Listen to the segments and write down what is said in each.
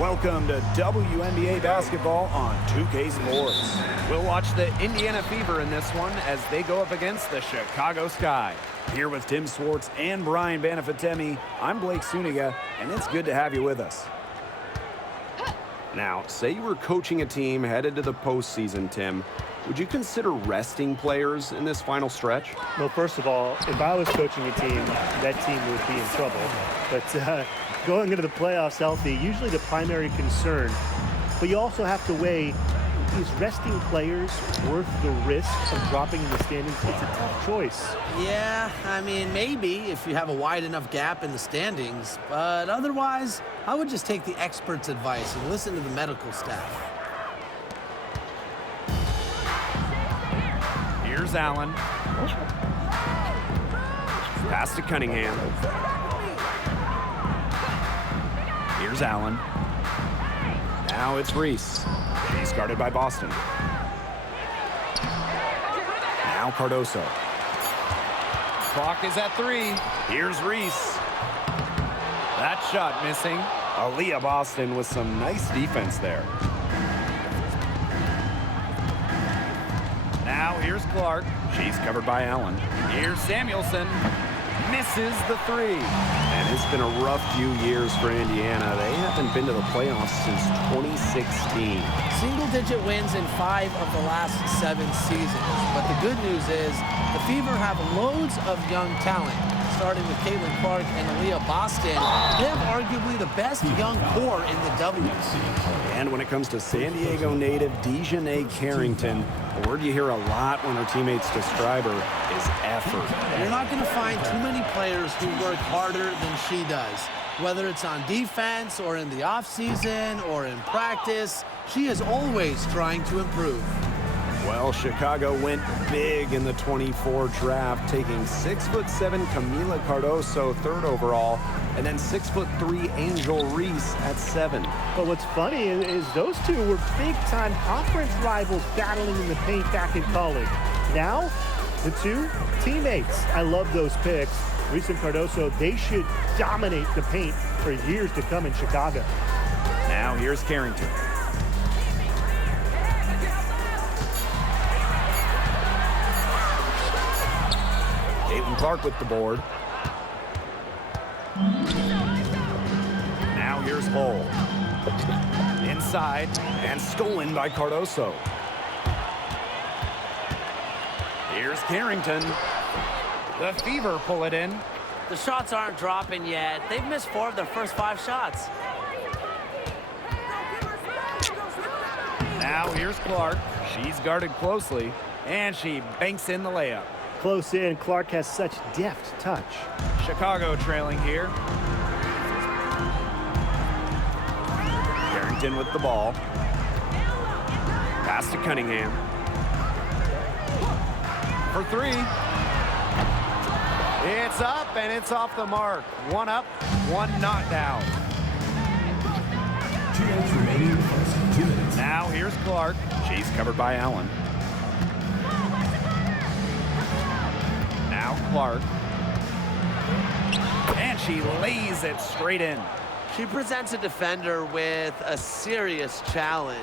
Welcome to WNBA basketball on 2K Sports. We'll watch the Indiana Fever in this one as they go up against the Chicago Sky. Here with Tim Swartz and Brian Banafitemi, I'm Blake Suniga, and it's good to have you with us. Now, say you were coaching a team headed to the postseason, Tim. Would you consider resting players in this final stretch? Well, first of all, if I was coaching a team, that team would be in trouble. But going into the playoffs healthy, usually the primary concern. But you also have to weigh, is resting players worth the risk of dropping in the standings? It's a tough choice. Yeah, I mean, maybe if you have a wide enough gap in the standings. But otherwise, I would just take the experts' advice and listen to the medical staff. Here's Allen. Pass to Cunningham. Here's Allen. Now it's Reese. He's guarded by Boston. Now Cardoso. Clock is at 3. Here's Reese. That shot missing. Aaliyah Boston with some nice defense there. Now here's Clark. She's covered by Allen. Here's Samuelson. Misses the 3. And it's been a rough few years for Indiana. They haven't been to the playoffs since 2016. Single-digit wins in 5 of the last 7 seasons. But the good news is the Fever have loads of young talent. Starting with Caitlin Clark and Aaliyah Boston, they have arguably the best young core in the W's. And when it comes to San Diego native Dejanay Carrington, a word you hear a lot when her teammates describe her is effort. You're not going to find too many players who work harder than she does. Whether it's on defense or in the offseason or in practice, she is always trying to improve. Well, Chicago went big in the 24 draft, taking 6'7" Camila Cardoso, 3rd overall, and then 6'3" Angel Reese at 7. But what's funny is those two were big-time conference rivals battling in the paint back in college. Now, the two teammates. I love those picks. Reese and Cardoso, they should dominate the paint for years to come in Chicago. Now here's Carrington. Caitlin Clark with the board. Now here's Hull. Inside and stolen by Cardoso. Here's Carrington. The Fever pull it in. The shots aren't dropping yet. They've missed 4 of their first 5 shots. Now here's Clark. She's guarded closely, and she banks in the layup. Close in, Clark has such deft touch. Chicago trailing here. Carrington with the ball. Pass to Cunningham. For 3. It's up, and it's off the mark. 1 up, 1 not down. Now here's Clark. She's covered by Allen. Now Clark. And she lays it straight in. She presents a defender with a serious challenge,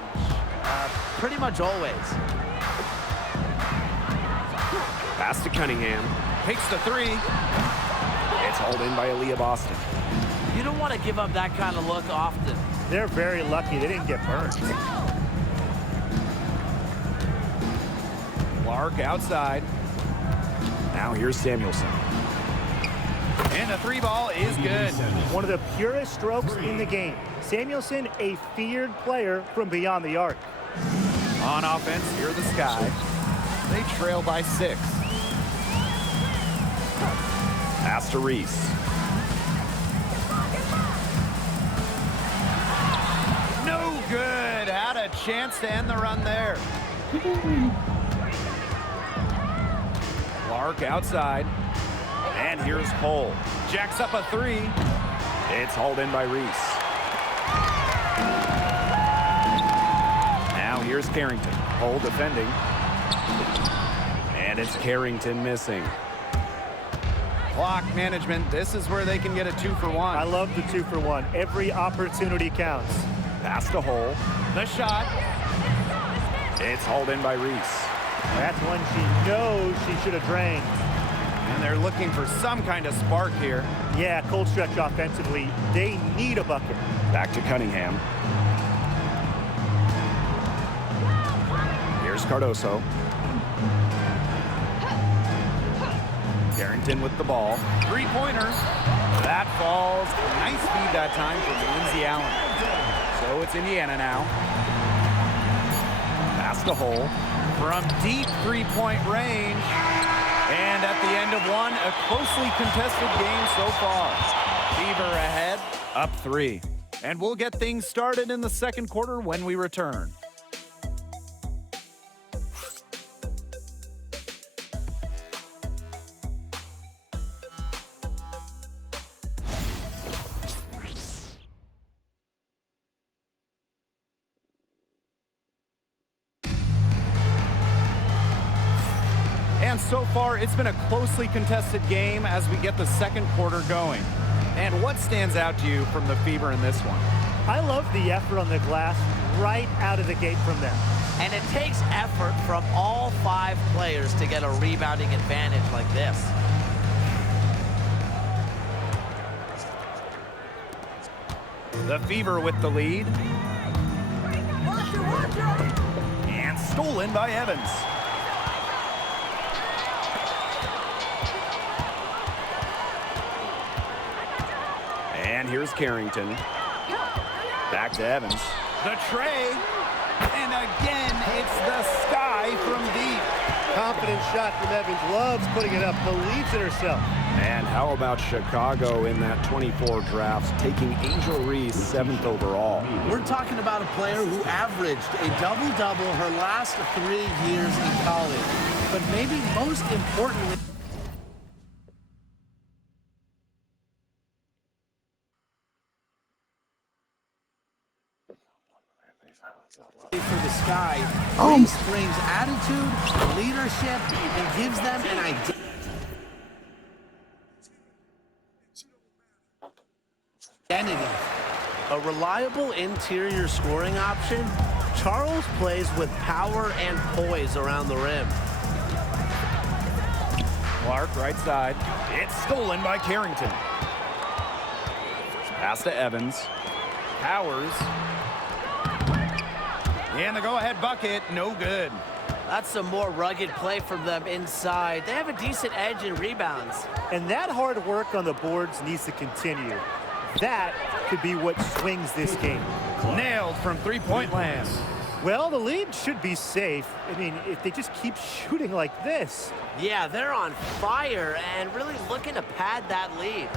pretty much always. Pass to Cunningham. Takes the 3. It's hauled in by Aaliyah Boston. You don't want to give up that kind of look often. They're very lucky they didn't get burned. Clark outside. Now here's Samuelson. And the 3 ball is good. One of the purest strokes in the game. Samuelson, a feared player from beyond the arc. On offense, here are the Sky. They trail by 6. Pass to Reese. No good. Had a chance to end the run there. Clark outside. And here's Hull. Jacks up a 3. It's hauled in by Reese. Now here's Carrington. Hull defending. And it's Carrington missing. Clock management. This is where they can get a 2-for-1. I love the 2-for-1. Every opportunity counts. Pass to Hole. The shot. It's hauled in by Reese. That's one she knows she should have drained. And they're looking for some kind of spark here. Yeah, cold stretch offensively. They need a bucket. Back to Cunningham. Here's Cardoso. Carrington with the ball. Three-pointer. That falls. Nice feed that time from Lindsey Allen. So it's Indiana now. Pass to Hole. From deep three-point range. And at the end of one, a closely contested game so far. Fever ahead, up 3. And we'll get things started in the second quarter when we return. And so far, it's been a closely contested game as we get the second quarter going. And what stands out to you from the Fever in this one? I love the effort on the glass right out of the gate from them. And it takes effort from all 5 players to get a rebounding advantage like this. The Fever with the lead. And stolen by Evans. And here's Carrington. Back to Evans. The tray. And again, it's the sky from deep. Confident shot from Evans. Loves putting it up. Believes in herself. And how about Chicago in that 24 draft, taking Angel Reese 7th overall? We're talking about a player who averaged a double-double her last 3 years in college. But maybe most importantly, for the Sky, Reese brings attitude, leadership, and gives them an identity. A reliable interior scoring option, Charles plays with power and poise around the rim. Clark, right side. It's stolen by Carrington. Pass to Evans. Powers. And the go-ahead bucket, no good. That's some more rugged play from them inside. They have a decent edge in rebounds. And that hard work on the boards needs to continue. That could be what swings this game. Nailed from three-point land. Well, the lead should be safe. I mean, if they just keep shooting like this. Yeah, they're on fire and really looking to pad that lead.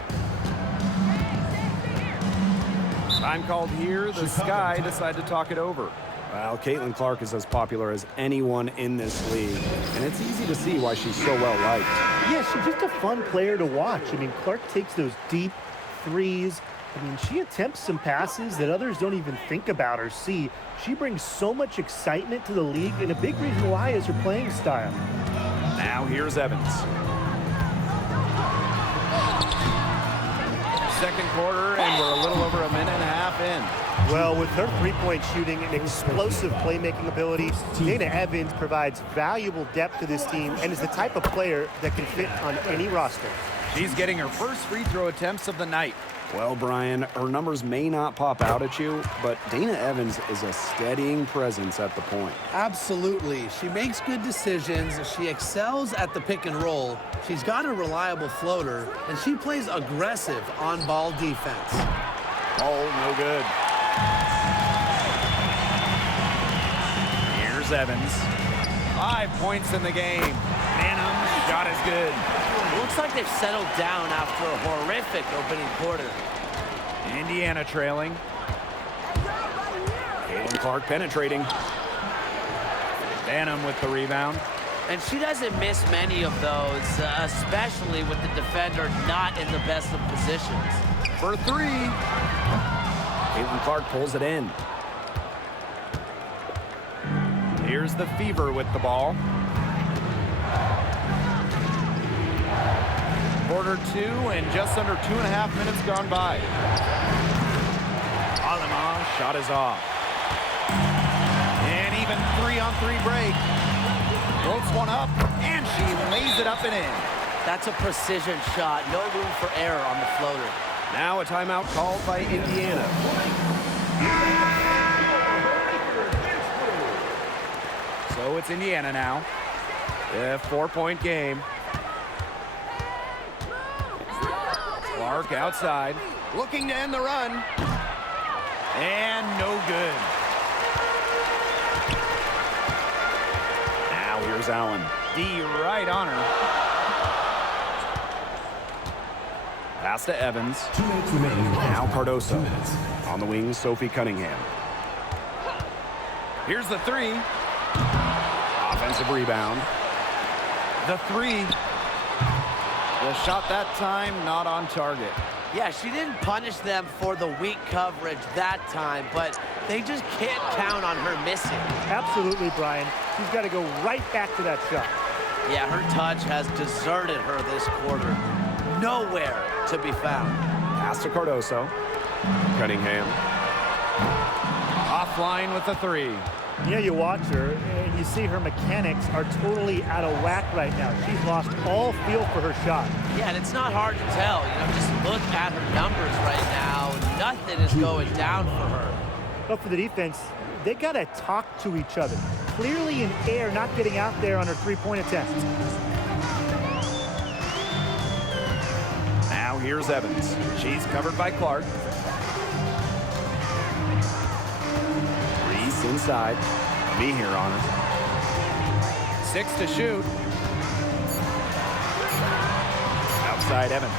Time called here. The Sky decide to talk it over. Well, Caitlin Clark is as popular as anyone in this league, and it's easy to see why she's so well liked. Yeah, she's just a fun player to watch. I mean, Clark takes those deep threes. I mean, she attempts some passes that others don't even think about or see. She brings so much excitement to the league, and a big reason why is her playing style. Now here's Evans. Second quarter, and we're a little over a minute and a half in. Well, with her three-point shooting and explosive playmaking ability, Dana Evans provides valuable depth to this team and is the type of player that can fit on any roster. She's getting her first free throw attempts of the night. Well, Brian, her numbers may not pop out at you, but Dana Evans is a steadying presence at the point. absolutely. She makes good decisions. She excels at the pick and roll. She's got a reliable floater, and she plays aggressive on-ball defense. Oh, no good. Here's Evans. 5 points in the game. Manham, shot is good. Looks like they've settled down after a horrific opening quarter. Indiana trailing. Caitlin Clark penetrating. Manham with the rebound. And she doesn't miss many of those, especially with the defender not in the best of positions. For 3. Caitlin Clark pulls it in. Here's the Fever with the ball. Quarter 2 and just under 2.5 minutes gone by. Alamash shot is off. And even 3-on-3 break. Floats one up, and she lays it up and in. That's a precision shot. No room for error on the floater. Now a timeout called by Indiana. So it's Indiana now. A 4-point game. Clark outside, looking to end the run. And no good. Now here's Allen. D right on her. Pass to Evans. Now Cardoso. On the wing, Sophie Cunningham. Here's the three. Offensive rebound. The three. The shot that time, not on target. Yeah, she didn't punish them for the weak coverage that time, but they just can't count on her missing. Absolutely, Brian. She's got to go right back to that shot. Yeah, her touch has deserted her this quarter. Nowhere to be found. Pass to Cardoso. Cunningham. Offline with the three. Yeah, you watch her, and you see her mechanics are totally out of whack right now. She's lost all feel for her shot. Yeah, and it's not hard to tell. You know, just look at her numbers right now. Nothing is going down for her. But for the defense, they got to talk to each other. Clearly in air, not getting out there on her three-point attempt. Now here's Evans. She's covered by Clark. Reese inside. Me here on her. 6 to shoot. Outside Evans.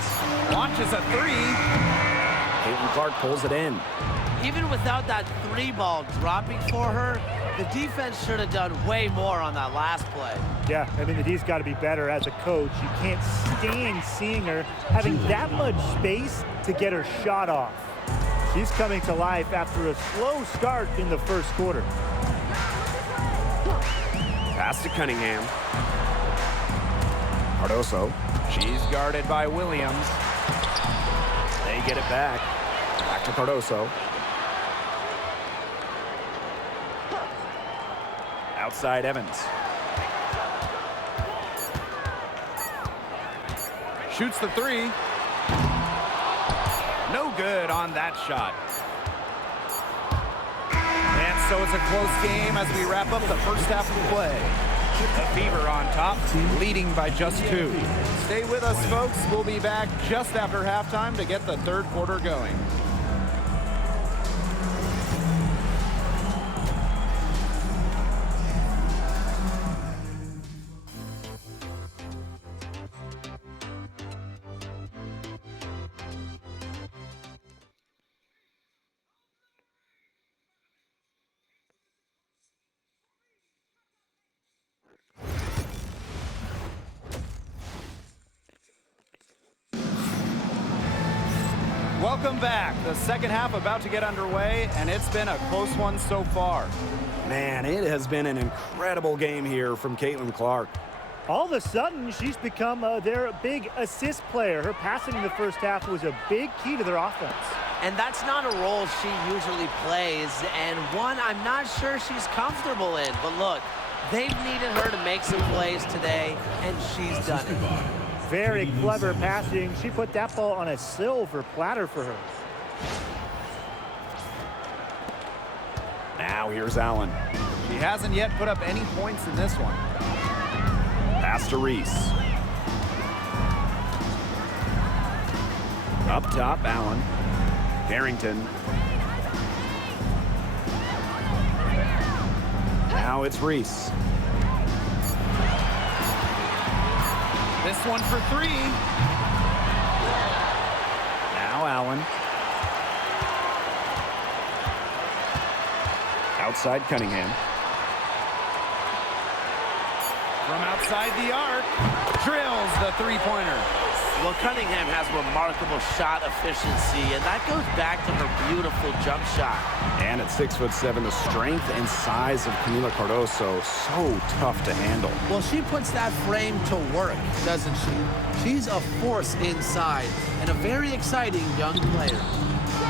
Launches a three. Caitlin Clark pulls it in. Even without that three ball dropping for her, the defense should have done way more on that last play. Yeah, I mean, the D's got to be better as a coach. You can't stand seeing her having that much space to get her shot off. She's coming to life after a slow start in the first quarter. Pass to Cunningham. Cardoso. She's guarded by Williams. They get it back. Back to Cardoso. Outside Evans. Shoots the three. No good on that shot. And so it's a close game as we wrap up the first half of play. The Fever on top, leading by just 2. Stay with us, folks. We'll be back just after halftime to get the third quarter going. Welcome back. The second half about to get underway, and it's been a close one so far. Man, it has been an incredible game here from Caitlin Clark. All of a sudden, she's become their big assist player. Her passing in the first half was a big key to their offense. And that's not a role she usually plays, and one I'm not sure she's comfortable in. But look, they've needed her to make some plays today, and she's done it. Very clever passing. She put that ball on a silver platter for her. Now here's Allen. She hasn't yet put up any points in this one. Pass to Reese. Up top, Allen. Harrington. Now it's Reese. This one for 3. Now Allen. Outside Cunningham. From outside the arc, drills the three-pointer. Well, Cunningham has remarkable shot efficiency, and that goes back to her beautiful jump shot. And at 6'7", the strength and size of Camila Cardoso, so tough to handle. Well, she puts that frame to work, doesn't she? She's a force inside and a very exciting young player.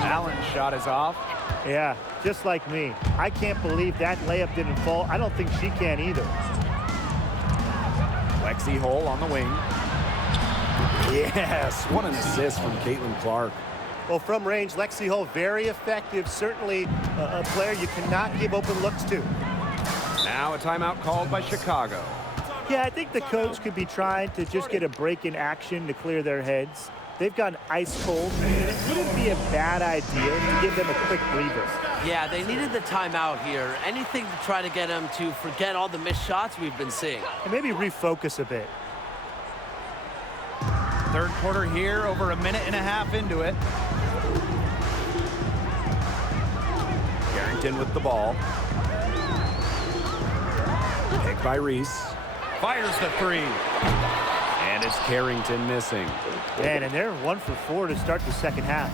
Allen's shot is off. Yeah, just like me. I can't believe that layup didn't fall. I don't think she can either. Lexi Hull on the wing. Yes, what an assist from Caitlin Clark. Well, from range, Lexi Hull, very effective. Certainly a player you cannot give open looks to. Now a timeout called by Chicago. Yeah, I think the coach could be trying to just get a break in action to clear their heads. They've gotten ice cold, and it wouldn't be a bad idea to give them a quick breather. Yeah, they needed the timeout here. Anything to try to get them to forget all the missed shots we've been seeing. And maybe refocus a bit. Third quarter here, over a minute and a half into it. Carrington with the ball. Picked by Reese. Fires the three. And it's Carrington missing. Man, and they're 1 for 4 to start the second half.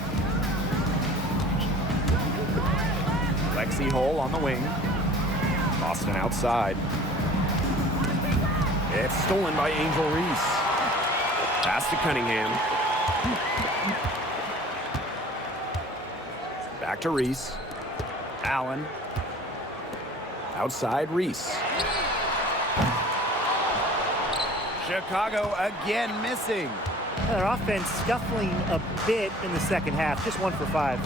Lexi Hull on the wing. Boston outside. It's stolen by Angel Reese. Pass to Cunningham. Back to Reese. Allen. Outside Reese. Chicago again missing. Their offense scuffling a bit in the second half. Just 1 for 5.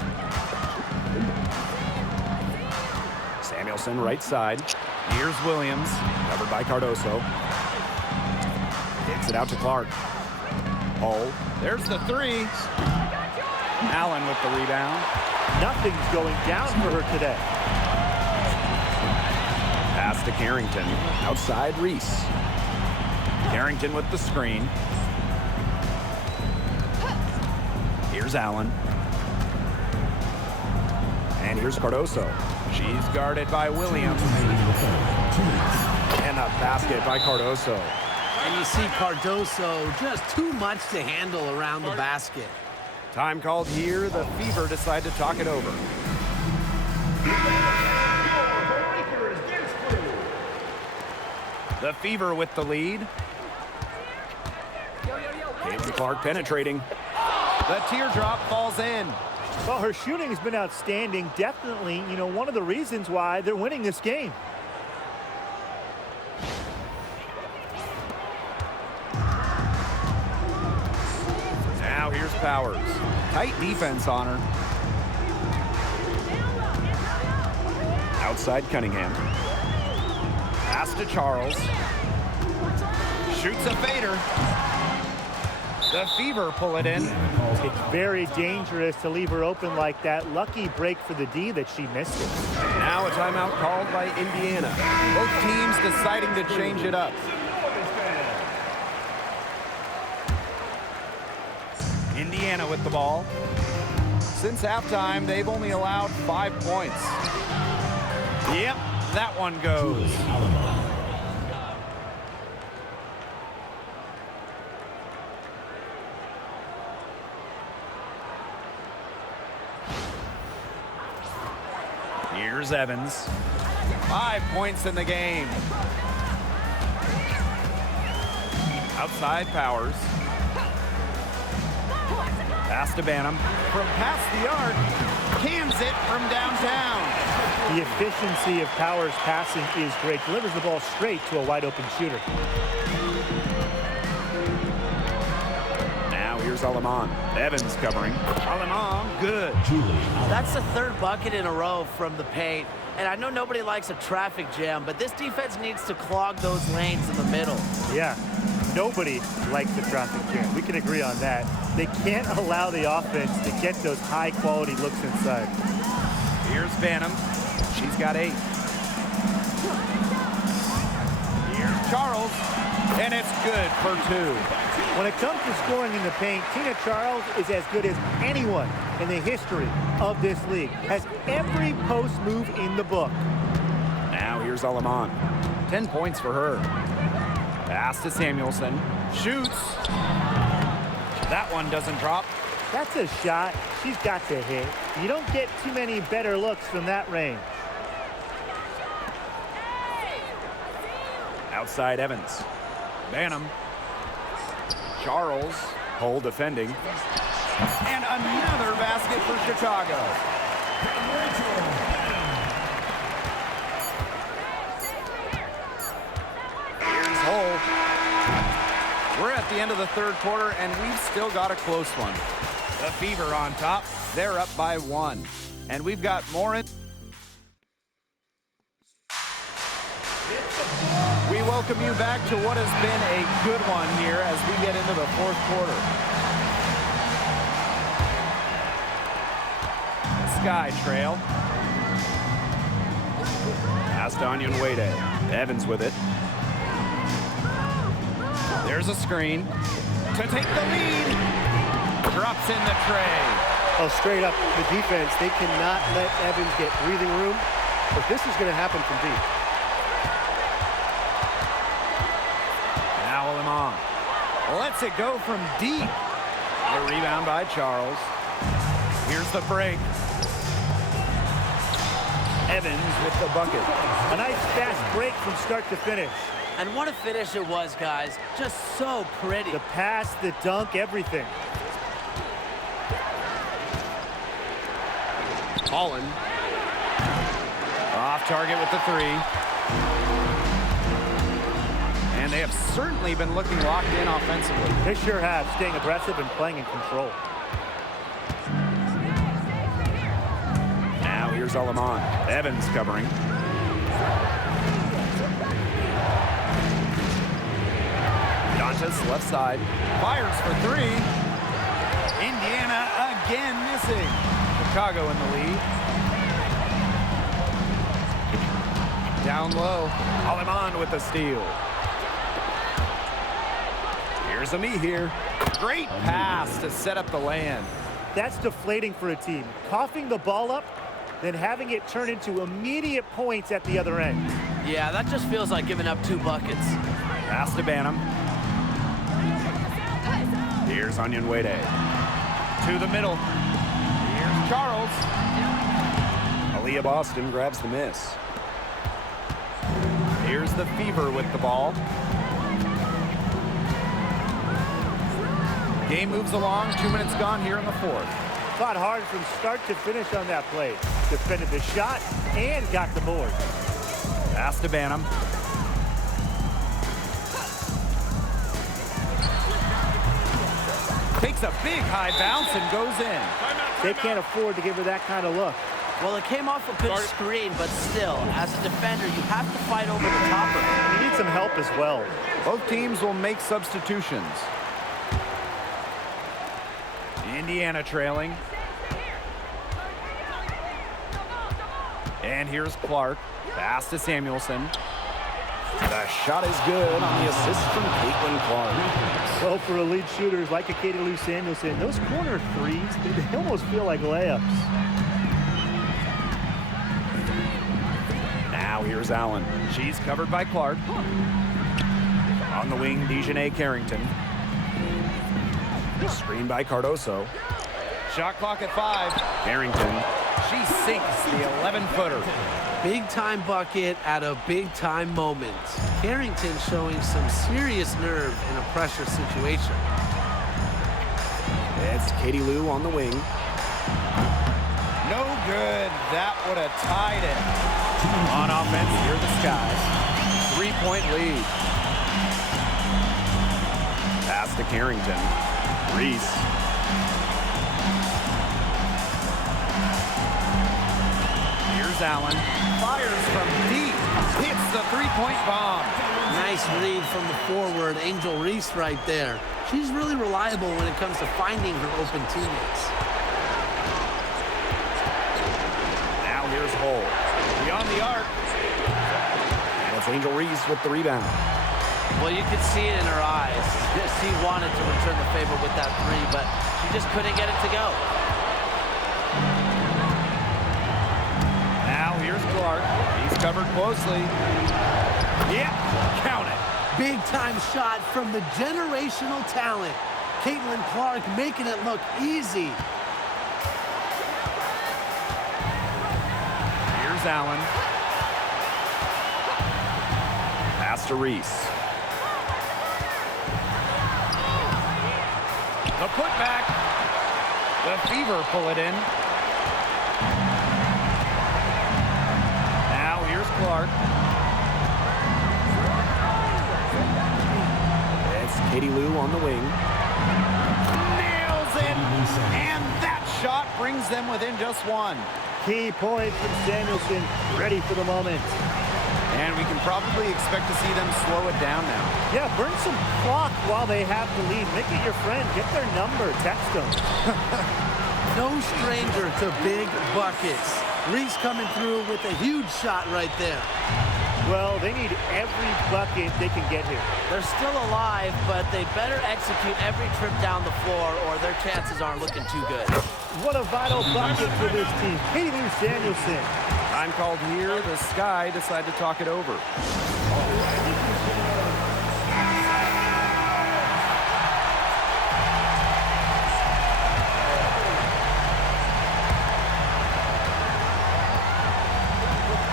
Samuelson right side. Here's Williams. Covered by Cardoso. Kicks it out to Clark. Hull. There's the three. Allen with the rebound. Nothing's going down for her today. Pass to Carrington. Outside Reese. Carrington with the screen. Here's Allen. And here's Cardoso. She's guarded by Williams. And a basket by Cardoso. And you see Cardoso just too much to handle around the basket. Time called here. The Fever decide to talk it over. The Fever with the lead. Caitlin Clark penetrating. The teardrop falls in. Well, her shooting has been outstanding. Definitely, one of the reasons why they're winning this game. Now here's Powers. Tight defense on her. Outside Cunningham. Pass to Charles. Shoots a fader. The Fever pull it in. It's very dangerous to leave her open like that. Lucky break for the D that she missed it. Now a timeout called by Indiana. Both teams deciding to change it up. Indiana with the ball. Since halftime, they've only allowed 5 points. Yep, that one goes. Here's Evans. 5 points in the game. Outside Powers. Pass to Banham. From past the arc, cans it from downtown. The efficiency of Powers' passing is great. Delivers the ball straight to a wide-open shooter. Now here's Aleman. Evans covering. Aleman, good. That's the third bucket in a row from the paint. And I know nobody likes a traffic jam, but this defense needs to clog those lanes in the middle. Yeah, nobody likes the traffic jam. We can agree on that. They can't allow the offense to get those high-quality looks inside. Here's Banham. She's got 8. Here's Charles. And it's good for 2. When it comes to scoring in the paint, Tina Charles is as good as anyone in the history of this league. Has every post move in the book. Now here's Aleman. 10 points for her. Pass to Samuelson. Shoots. That one doesn't drop. That's a shot she's got to hit. You don't get too many better looks from that range. Outside Evans. Banham. Charles. Hull defending. And another basket for Chicago. end of the third quarter, and we've still got a close one. The Fever on top. They're up by 1. And we've got more in. We welcome you back to what has been a good one here as we get into the fourth quarter. Sky Trail. Pass to Onyenwere. Evans with it. There's a screen to take the lead. Drops in the tray. Oh, straight up, the defense, they cannot let Evans get breathing room, but this is going to happen from deep. Now Limon lets it go from deep. The rebound by Charles. Here's the break. Evans with the bucket. A nice fast break from start to finish. And what a finish it was, guys. Just so pretty. The pass, the dunk, everything. Holland. Off target with the 3. And they have certainly been looking locked in offensively. They sure have, staying aggressive and playing in control. Now here's Alamon. Evans covering. Dantas left side. Fires for 3. Indiana again missing. Chicago in the lead. Down low. Alamon with the steal. Here's Ami here. Great pass to set up the land. That's deflating for a team. Coughing the ball up, then having it turn into immediate points at the other end. Yeah, that just feels like giving up 2 buckets. Pass to Banham. Here's Onyenwere. To the middle. Here's Charles. Aaliyah Boston grabs the miss. Here's the Fever with the ball. Game moves along. 2 minutes gone here in the fourth. Fought hard from start to finish on that play. Defended the shot and got the board. Pass to Banham. Takes a big high bounce and goes in. They can't afford to give her that kind of look. Well, it came off a good screen, but still, as a defender, you have to fight over the top of it. You need some help as well. Both teams will make substitutions. Indiana trailing. And here's Clark. Pass to Samuelson. The shot is good on the assist from Caitlin Clark. Well, for elite shooters like a Katie Lou Samuelson, those corner threes, they almost feel like layups. Now here's Allen. She's covered by Clark. On the wing, Dejanay Carrington. Screen by Cardoso. Shot clock at 5. Carrington. She sinks the 11-footer. Big-time bucket at a big-time moment. Carrington showing some serious nerve in a pressure situation. It's Katie Lou on the wing. No good. That would have tied it. On offense, here are the Skies. 3-point lead. Pass to Carrington. Reese. Here's Allen. Fires from deep. Hits the 3-point bomb. Nice read from the forward, Angel Reese right there. She's really reliable when it comes to finding her open teammates. Now here's Hull. Beyond the arc. And it's Angel Reese with the rebound. Well, you could see it in her eyes. She wanted to return the favor with that 3, but she just couldn't get it to go. Now here's Clark. He's covered closely. Yep, count it. Big-time shot from the generational talent. Caitlin Clark making it look easy. Here's Allen. Pass to Reese. The putback. The Fever pull it in. Now here's Clark. It's Katie Lou on the wing. Nails it, and that shot brings them within just one. Key point from Samuelson, ready for the moment. And we can probably expect to see them slow it down now. Yeah, burn some clock while they have the lead. Make it your friend. Get their number. Text them. No stranger to big buckets. Reese coming through with a huge shot right there. Well, they need every bucket they can get here. They're still alive, but they better execute every trip down the floor or their chances aren't looking too good. What a vital bucket for this team. Katie Lou Samuelson. Time called here. The Sky decide to talk it over.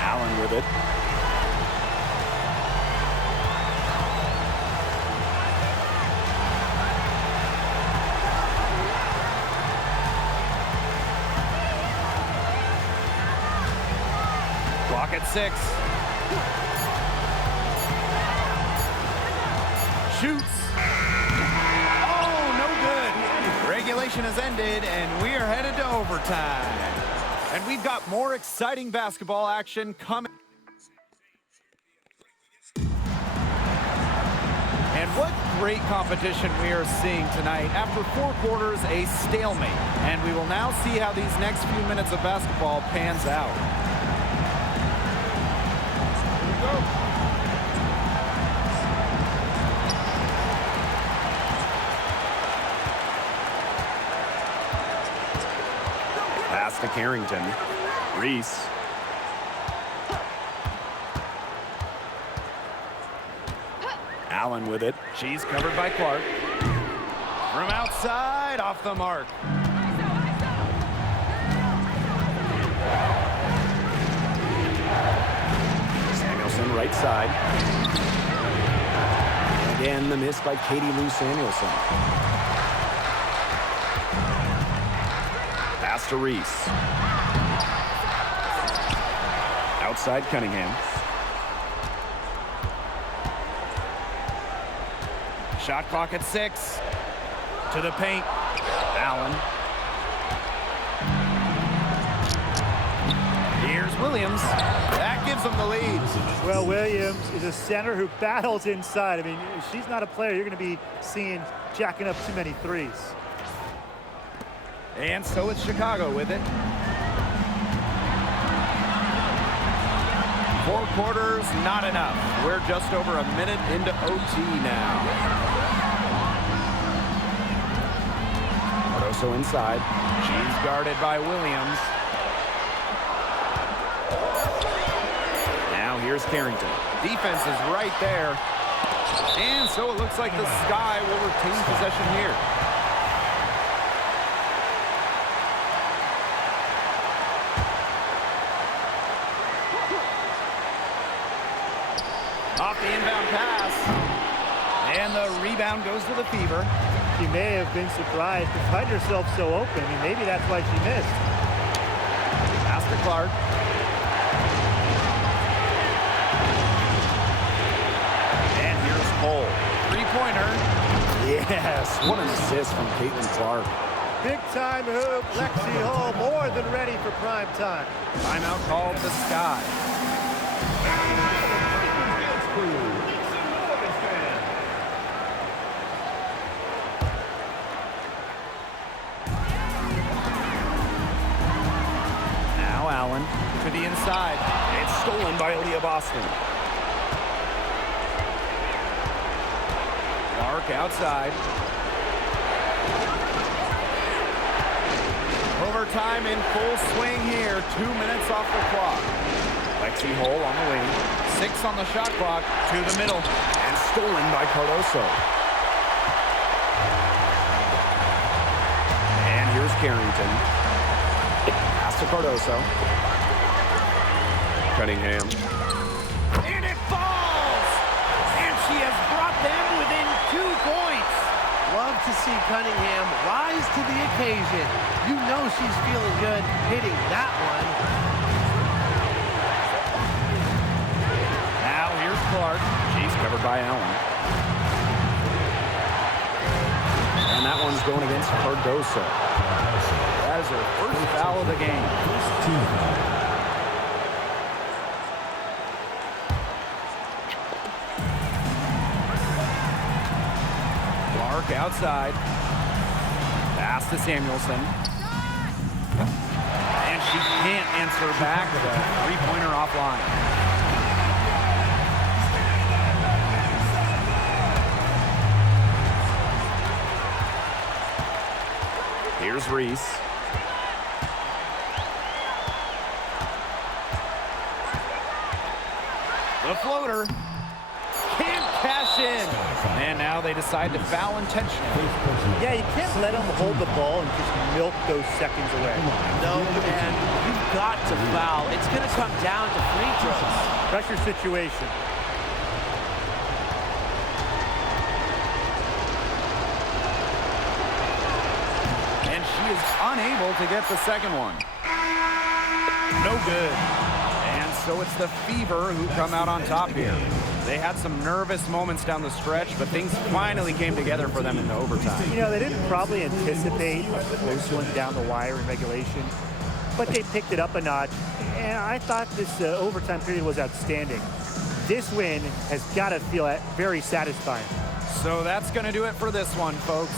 Allen with it. Clock at 6. Shoots. Oh, no good. Regulation has ended, and we are headed to overtime. And we've got more exciting basketball action coming. And what great competition we are seeing tonight. After 4 quarters, a stalemate. And we will now see how these next few minutes of basketball pans out. Pass to Carrington. Reese. Allen with it. She's covered by Clark. From outside, off the mark. Samuelson right side. Again, the miss by Katie Lou Samuelson. Pass to Reese. Outside Cunningham. Shot clock at 6. To the paint. Allen. Here's Williams. That gives them the lead. Well, Williams is a center who battles inside. I mean, she's not a player you're going to be seeing jacking up too many threes. And so it's Chicago with it. 4 quarters, not enough. We're just over a minute into OT now. Cardoso inside. She's guarded by Williams. Now here's Carrington. Defense is right there. And so it looks like the Sky will retain possession here. Off the inbound pass. And the rebound goes to the Fever. She may have been surprised to find herself so open. I mean, maybe that's why she missed. Pass to Clark. And here's Cole. 3-pointer. Yes, what an assist from Caitlin Clark. Big time hoop. Lexi Hall more than ready for prime time. Timeout called the Sky. Now Allen to the inside. It's stolen by Aaliyah Boston. Clark outside. Overtime in full swing here. 2 minutes off the clock. Lexi Hall on the wing. 6 on the shot clock. To the middle. And stolen by Cardoso. And here's Carrington. Pass to Cardoso. Cunningham. And it falls! And she has brought them within 2 points. Love to see Cunningham rise to the occasion. You know she's feeling good hitting that one. Now here's Clark. She's covered by Allen. is going against Cardoso. That is her first foul of the game. Clark outside. Pass to Samuelson. And she can't answer back with a three-pointer offline. Here's Reese. The floater. Can't cash in. And now they decide to foul intentionally. Yeah, you can't let them hold the ball and just milk those seconds away. No, man, you've got to foul. It's going to come down to free throws. Pressure situation. And she is unable to get the second one. No good. And so it's the Fever who come out on top here. They had some nervous moments down the stretch, but things finally came together for them in the overtime. You know, they didn't probably anticipate a close one down the wire in regulation, but they picked it up a notch, and I thought this overtime period was outstanding. This win has got to feel very satisfying. So that's going to do it for this one, folks.